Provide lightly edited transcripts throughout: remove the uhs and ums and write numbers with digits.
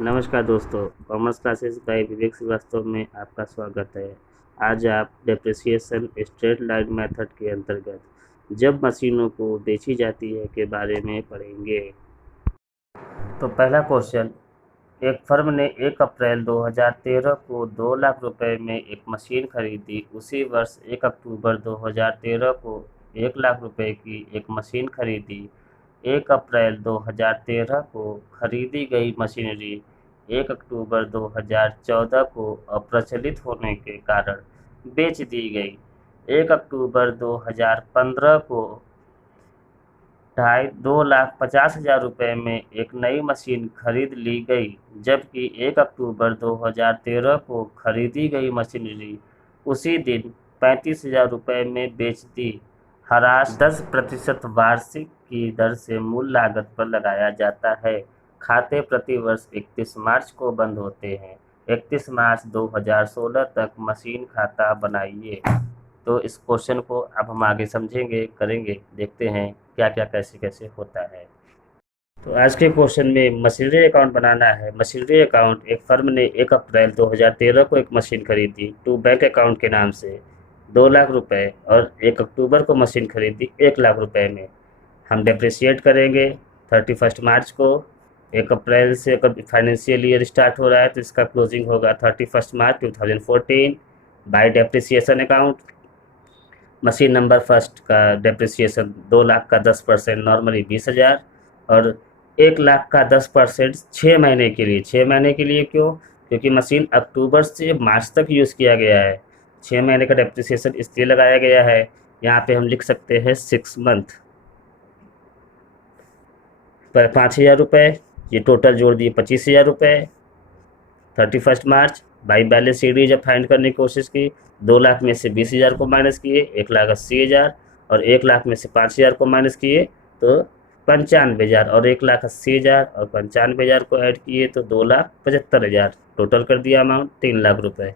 नमस्कार दोस्तों, commerce classes bye विवेक श्रीवास्तव में आपका स्वागत है। आज आप डेप्रिसिएशन स्ट्रेट लाइन मेथड के अंतर्गत जब मशीनों को बेची जाती है के बारे में पढ़ेंगे। तो पहला क्वेश्चन, एक फर्म ने 1 अप्रैल 2013 को 2 लाख रुपए में एक मशीन खरीदी। उसी वर्ष 1 अक्टूबर 2013 को 1 लाख रुपए की एक मशीन खरीदी। 1 अप्रैल 2013 को खरीदी गई मशीनरी 1 अक्टूबर 2014 को अप्रचलित होने के कारण बेच दी गई। 1 अक्टूबर 2015 को 2,50,000 रुपये में एक नई मशीन खरीद ली गई, जबकि 1 अक्टूबर 2013 को खरीदी गई मशीनरी उसी दिन 35,000 रुपये में बेच दी। ह्रास 10% वार्षिक की दर से मूल लागत पर लगाया जाता है। खाते प्रति वर्ष 31 मार्च को बंद होते हैं। 31 मार्च 2016 तक मशीन खाता बनाइए। तो इस क्वेश्चन को अब हम आगे समझेंगे, करेंगे, देखते हैं क्या क्या कैसे कैसे होता है। तो आज के क्वेश्चन में मशीनरी अकाउंट बनाना है। मशीनरी अकाउंट, एक फर्म ने 1 अप्रैल 2013 को एक मशीन खरीदी टू बैंक अकाउंट के नाम से 2 लाख रुपए और 1 अक्टूबर को मशीन खरीदी 1 लाख रुपए में। हम डेप्रिसिएट करेंगे 31 मार्च को। 1 अप्रैल से अगर फाइनेंशियल ईयर स्टार्ट हो रहा है तो इसका क्लोजिंग होगा 31 मार्च 2014 bye depreciation account. Machine number first का डेप्रिसिएशन 2 लाख का 10% नॉर्मली 20,000 और 1 लाख का 10% 6 महीने के लिए। 6 महीने के लिए क्यों? क्योंकि मशीन अक्टूबर से मार्च तक यूज़ किया गया है। 6 महीने का डेप्रिसिएशन इसलिए लगाया गया है। यहाँ पे हम लिख सकते हैं 6 मंथ पर 5,000 रुपये, ये टोटल जोड़ दिए 25,000 रुपये। 31 मार्च बाई बैलेंस शीट जब फाइंड करने की कोशिश की, 2 लाख में से 20,000 को माइनस किए, 1,80,000 और 1 लाख में से 5,000 को माइनस किए तो 95,000 और 1,80,000 और 95,000 को ऐड किए तो 2,75,000, टोटल कर दिया अमाउंट 3 लाख रुपए।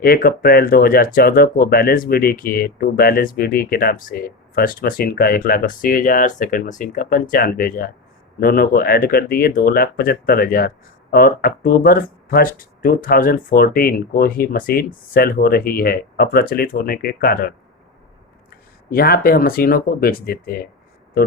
1 अप्रैल 2014 को बैलेंस बीडी किए टू बैलेंस बीडी के नाम से। फर्स्ट मशीन का 1,80,000, सेकेंड मशीन का 95,000, दोनों को ऐड कर दिए 2,75,000 और अक्टूबर 1 2014 को ही मशीन सेल हो रही है अप्रचलित होने के कारण। यहाँ पे हम मशीनों को बेच देते हैं। तो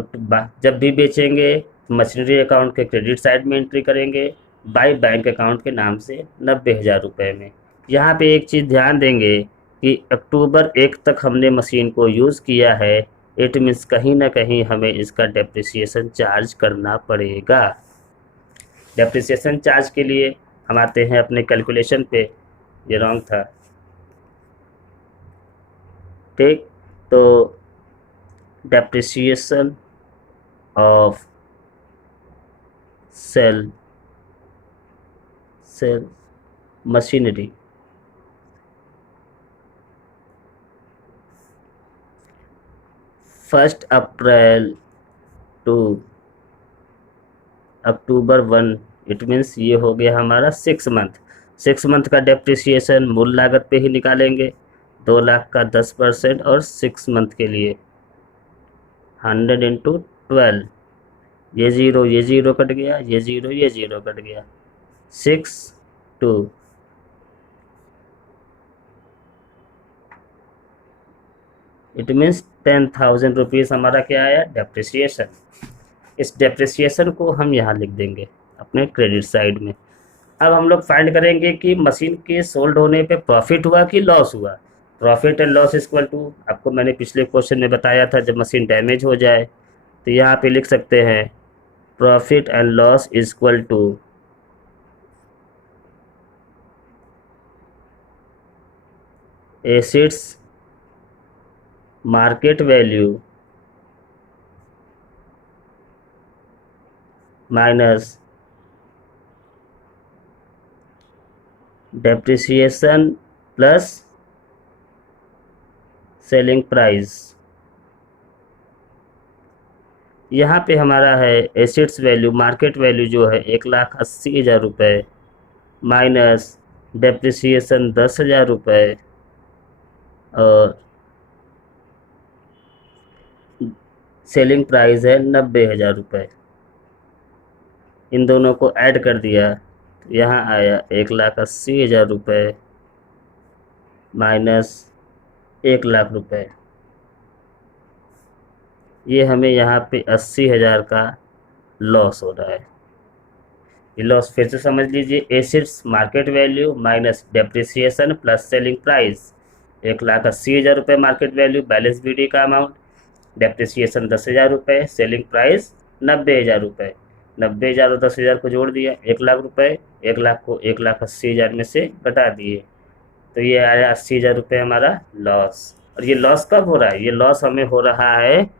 जब भी बेचेंगे मशीनरी अकाउंट के क्रेडिट साइड में एंट्री करेंगे बाई बैंक अकाउंट के नाम से 90,000 रुपये में। यहाँ पे एक चीज़ ध्यान देंगे कि अक्टूबर 1 तक हमने मशीन को यूज़ किया है, इट मीन्स कहीं ना कहीं हमें इसका डेप्रिसिएशन चार्ज करना पड़ेगा। डेप्रिसिएशन चार्ज के लिए हम आते हैं अपने कैलकुलेशन पे। ये रॉन्ग था, ठीक। तो depreciation of sale machinery first April to October 1, it means ये हो गया हमारा 6 मंथ। 6 मंथ का डेप्रिसिएशन मूल लागत पे ही निकालेंगे, 2 लाख का 10% और 6 मंथ के लिए 100 इंटू 12। ये ज़ीरो कट गया, ये ज़ीरो कट गया। 6 2 इट मीन्स 10,000 रुपीज़ हमारा क्या आया, डेप्रिसिएशन। इस डेप्रिसिएशन को हम यहाँ लिख देंगे अपने क्रेडिट साइड में। अब हम लोग फाइंड करेंगे कि मशीन के सोल्ड होने पे प्रॉफिट हुआ कि लॉस हुआ। Profit and loss equal to, आपको मैंने पिछले क्वेश्चन में बताया था, जब मशीन डैमेज हो जाए तो यहाँ पे लिख सकते हैं profit and loss equal to assets market value minus depreciation plus selling price. यहाँ पे हमारा है एसेट्स वैल्यू, मार्केट वैल्यू जो है 1,80,000 रुपये माइनस डेप्रिसिएशन 10,000 रुपये और सेलिंग प्राइस है 90,000 रुपये। इन दोनों को ऐड कर दिया तो यहाँ आया 1,80,000 रुपये माइनस 1,00,000 रुपये। ये हमें यहाँ पे 80,000 का लॉस हो रहा है। ये लॉस फिर से समझ लीजिए, acids market value minus depreciation plus selling price. 1,80,000 रुपये मार्केट वैल्यू, बैलेंस बीडी का अमाउंट, डेप्रिसिएशन 10,000 रुपये, सेलिंग प्राइस 90,000 रुपये। 90,000 और 10,000 को जोड़ दिया 1,00,000 रुपये, 1,00,000 को 1,80,000 में से घटा दिए, तो ये आया 80,000 रुपये हमारा लॉस। और ये लॉस कब हो रहा है? ये लॉस हमें हो रहा है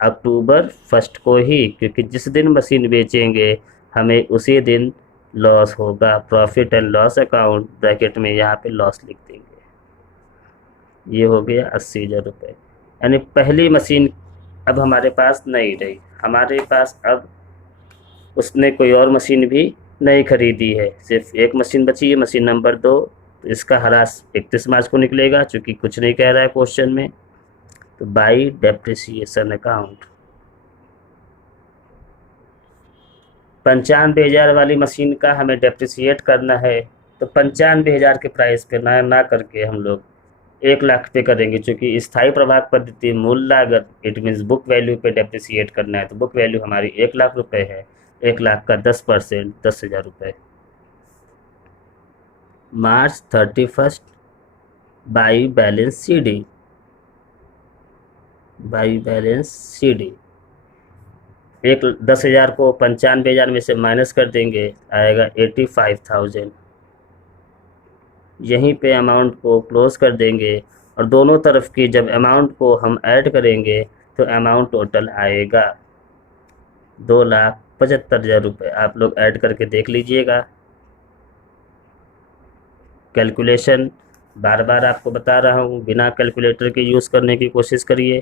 अक्टूबर 1 को ही, क्योंकि जिस दिन मशीन बेचेंगे हमें उसी दिन लॉस होगा। Profit and loss account bracket में यहाँ पे लॉस लिख देंगे। ये हो गया 80,000 रुपये। यानी पहली मशीन अब हमारे पास नहीं रही, हमारे पास अब उसने कोई और मशीन भी नहीं खरीदी है, सिर्फ एक मशीन बची है, मशीन नंबर 2। तो इसका ह्रास 31 मार्च को निकलेगा, क्योंकि कुछ नहीं कह रहा है क्वेश्चन में। तो बाई डेप्रिसिएशन अकाउंट 95,000 वाली मशीन का हमें डेप्रिसिएट करना है, तो 95,000 के प्राइस पे ना करके हम लोग 1,00,000 पे करेंगे, क्योंकि स्थायी प्रभाग पद्धति मूल लागत इट मीन्स बुक वैल्यू पे डेप्रिसिएट करना है। तो बुक वैल्यू हमारी 1,00,000 रुपये है, 1,00,000 का 10% 10,000 रुपये। मार्च 31 by balance CD, by balance CD 10,000 को 95,000 में से माइनस कर देंगे, आएगा 85,000। यहीं पे अमाउंट को क्लोज कर देंगे, और दोनों तरफ की जब अमाउंट को हम ऐड करेंगे तो अमाउंट टोटल आएगा 2,75,000 रुपये। आप लोग ऐड करके देख लीजिएगा। कैलकुलेशन बार बार आपको बता रहा हूँ, बिना कैलकुलेटर के यूज़ करने की कोशिश करिए,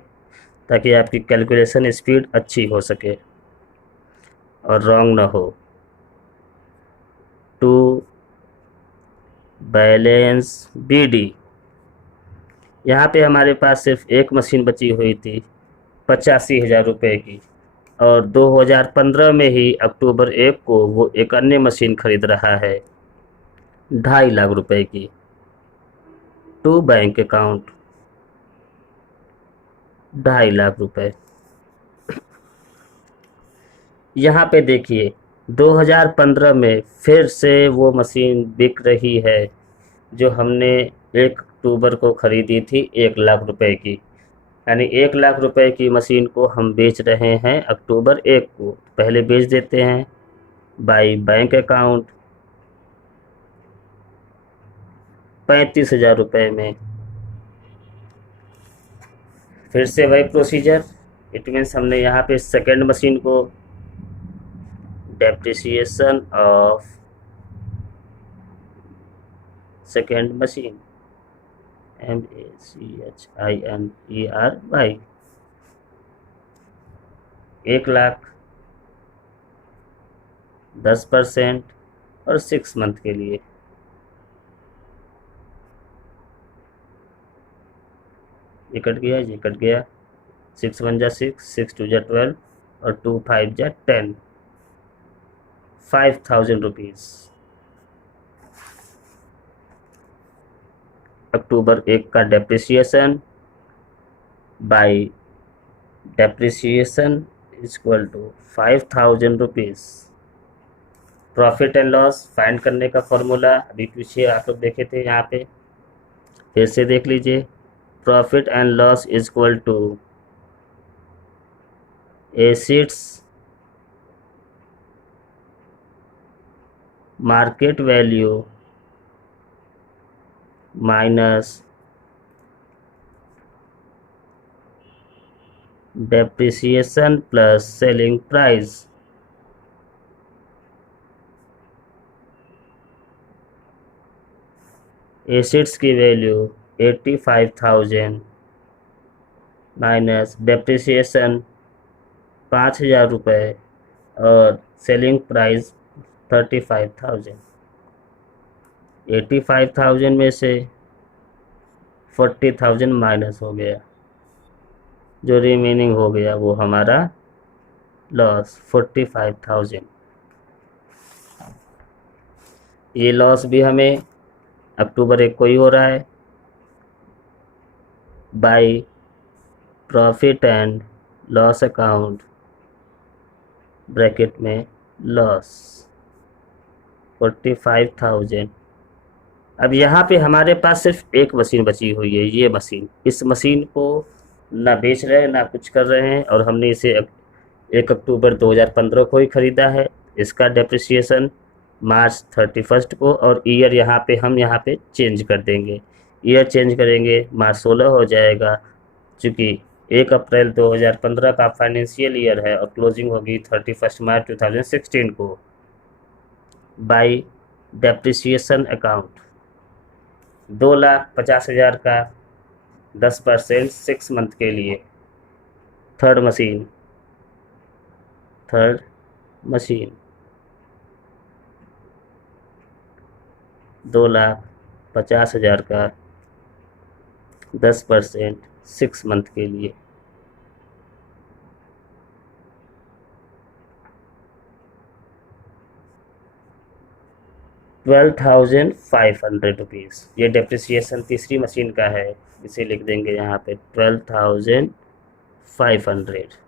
ताकि आपकी कैलकुलेशन स्पीड अच्छी हो सके और रॉन्ग ना हो। टू बैलेंस बीडी, यहाँ पे हमारे पास सिर्फ एक मशीन बची हुई थी 85,000 रुपये की, और 2015 में ही अक्टूबर 1 को वो एक अन्य मशीन खरीद रहा है 2.5 लाख रुपए की। टू बैंक अकाउंट 2.5 लाख रुपए। यहाँ पे देखिए 2015 में फिर से वो मशीन बिक रही है जो हमने 1 अक्टूबर को खरीदी थी 1,00,000 रुपए की। यानी 1,00,000 रुपए की मशीन को हम बेच रहे हैं अक्टूबर 1 को। पहले बेच देते हैं बाई बैंक अकाउंट 35,000 रुपये में। फिर से वही प्रोसीजर, इट मीन्स हमने यहाँ पे सेकेंड मशीन को depreciation of second machine MACHINERY 1,00,000 10% और 6 मंथ के लिए। ये कट गया, ये कट गया, 6 1 जा 6, 6 2 जा 12 और 2 5 जा 10, 5,000 रुपीज़। अक्टूबर 1 का depreciation by depreciation equal to 5,000 rupees. Profit and loss find करने का फॉर्मूला अभी पीछे आप लोग देखे थे, यहाँ पे फिर से देख लीजिए। Profit and loss equal to assets market value minus depreciation plus selling price. Assets की वैल्यू 85,000 माइनस डेप्रिसिएशन 5,000 रुपये और सेलिंग प्राइस 35,000। 85,000 में से 40,000 माइनस हो गया, जो रिमेनिंग हो गया वो हमारा लॉस 45,000। ये लॉस भी हमें अक्टूबर 1 को ही हो रहा है। By profit and loss account bracket में लॉस 45,000। अब यहाँ पे हमारे पास सिर्फ एक मशीन बची हुई है, ये मशीन। इस मशीन को ना बेच रहे हैं ना कुछ कर रहे हैं, और हमने इसे 1 अक्टूबर 2015 को ही खरीदा है। इसका डेप्रिसिएशन मार्च 31 को, और ईयर यहाँ पे चेंज कर देंगे। ईयर चेंज करेंगे, मार्च 16 हो जाएगा, चूँकि 1 अप्रैल 2015 का फाइनेंशियल ईयर है और क्लोजिंग होगी 31 मार्च 2016 को। बाई डेप्रिसिएशन अकाउंट 2,50,000 का 10% 6 मंथ के लिए। थर्ड मशीन 2,50,000 का 10% 6 मंथ के लिए। ₹12,500। ये डेप्रिसिएशन तीसरी मशीन का है, इसे लिख देंगे यहाँ पे 12,500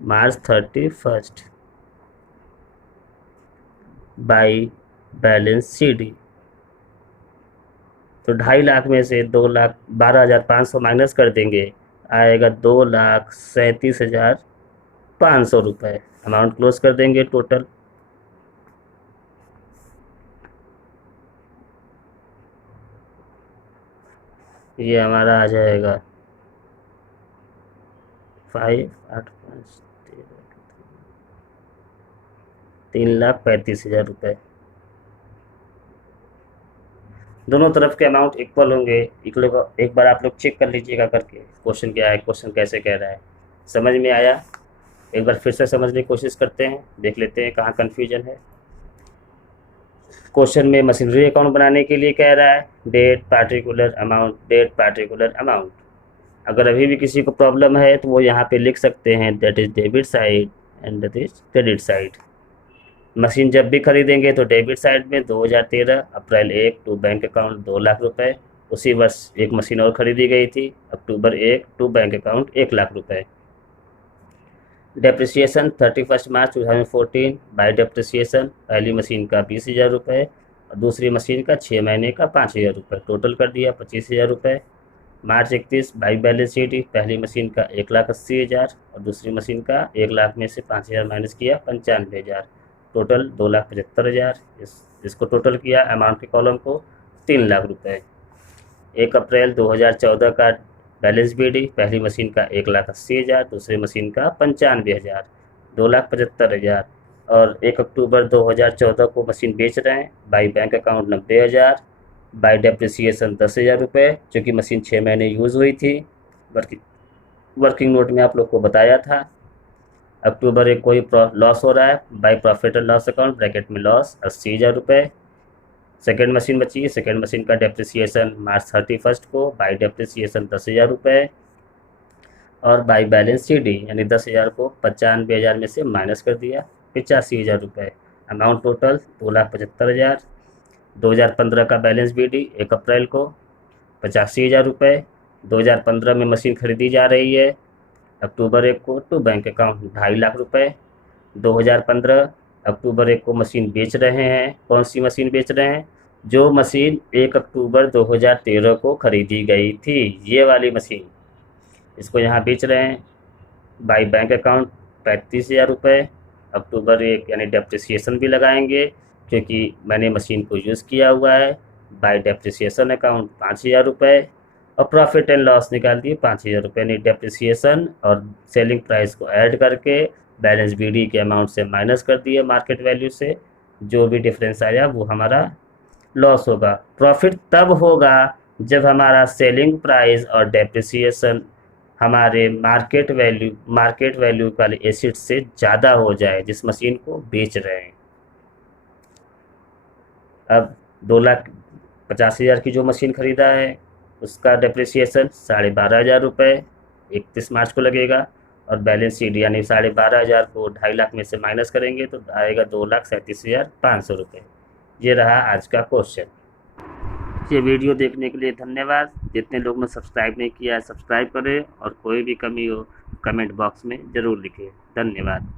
मार्च 31 बाई बैलेंस CD। तो 2.5 लाख में से 2,12,500 माइनस कर देंगे, आएगा 2,37,500 रुपये। अमाउंट क्लोज कर देंगे टोटल। ये हमारा आ जाएगा 5, 8, 5, 3,35,000 रुपये। दोनों तरफ के अमाउंट इक्वल होंगे। एक बार आप लोग चेक कर लीजिएगा करके क्वेश्चन क्या है, क्वेश्चन कैसे कह रहा है। समझ में आया? एक बार फिर से समझने की कोशिश करते हैं, देख लेते हैं कहाँ कन्फ्यूजन है। क्वेश्चन में मशीनरी अकाउंट बनाने के लिए कह रहा है डेट पार्टिकुलर अमाउंट। अगर अभी भी किसी को प्रॉब्लम है तो वो यहाँ पे लिख सकते हैं that is debit side and that is credit side. Machine जब भी खरीदेंगे तो डेबिट साइड में 2013 अप्रैल 1 टू बैंक अकाउंट 2 लाख रुपए। उसी वर्ष एक मशीन और खरीदी गई थी, अक्टूबर 1 टू बैंक अकाउंट 1 लाख रुपए। डेप्रिसिएशन 31 मार्च 2014 बाई डेप्रिसिएशन पहली मशीन का 20,000 रुपये और दूसरी मशीन का 6 महीने का 5,000 रुपये, टोटल कर दिया 25,000 रुपये। मार्च 31 बाई बैलेंस शीट पहली मशीन का 1,80,000 और दूसरी मशीन का 1 लाख में से 5,000 माइनस किया 95,000, टोटल 2,75,000। इसको टोटल किया अमाउंट के कॉलम को 3 लाख रुपये। 1 अप्रैल 2014 का बैलेंस BD पहली मशीन का 1,80,000, दूसरी मशीन का 95,000, 2,75,000। और 1 अक्टूबर 2014 को मशीन बेच रहे हैं, by bank account 90,000, by depreciation 10,000 रुपये, चूँकि मशीन 6 महीने यूज़ हुई थी। वर्किंग नोट में आप लोग को बताया था। अक्टूबर 1 कोई लॉस हो रहा है, by profit and loss account bracket में लॉस 80,000 रुपये। सेकेंड मशीन बची है, सेकेंड मशीन का डेप्रिसिएशन मार्च 31 को बाई डेप्रिसिएशन 10,000 रुपये और बाई बैलेंस CD यानी 10,000 को 95,000 में से माइनस कर दिया 85,000 रुपये। Amount total 2,75,000। 2015 का बैलेंस BD 1 अप्रैल को 85,000 रुपये। 2015 में मशीन खरीदी जा रही है, अक्टूबर 1 को टू बैंक अकाउंट 2.5 लाख रुपये। 2015 अक्टूबर 1 को मशीन बेच रहे हैं। कौन सी मशीन बेच रहे हैं? जो मशीन 1 अक्टूबर 2013 को खरीदी गई थी, ये वाली मशीन, इसको यहाँ बेच रहे हैं। बाई बैंक अकाउंट 35,000 रुपये। अक्टूबर 1 यानी डेप्रिसिएशन भी लगाएंगे क्योंकि मैंने मशीन को यूज़ किया हुआ है। बाई डेप्रिसिएशन अकाउंट 5,000 रुपये और प्रॉफिट एंड लॉस निकाल दिए 5,000 रुपये, यानी डेप्रिसिएशन और सेलिंग प्राइस को ऐड करके बैलेंस BD के अमाउंट से माइनस कर दिए मार्केट वैल्यू से। जो भी डिफरेंस आया वो हमारा लॉस होगा। प्रॉफिट तब होगा जब हमारा सेलिंग प्राइस और डेप्रिसिएशन हमारे मार्केट वैल्यू वाले एसिड से ज़्यादा हो जाए जिस मशीन को बेच रहे हैं। अब 2,50,000 की जो मशीन खरीदा है उसका डेप्रिसिएशन 12,500 रुपये 31 मार्च को लगेगा और बैलेंस शीट यानी 12,500 को 2.5 लाख में से माइनस करेंगे तो आएगा 2,37,500 रुपये। ये रहा आज का क्वेश्चन। ये वीडियो देखने के लिए धन्यवाद। जितने लोगों ने सब्सक्राइब नहीं किया है सब्सक्राइब करें, और कोई भी कमी हो कमेंट बॉक्स में ज़रूर लिखें। धन्यवाद।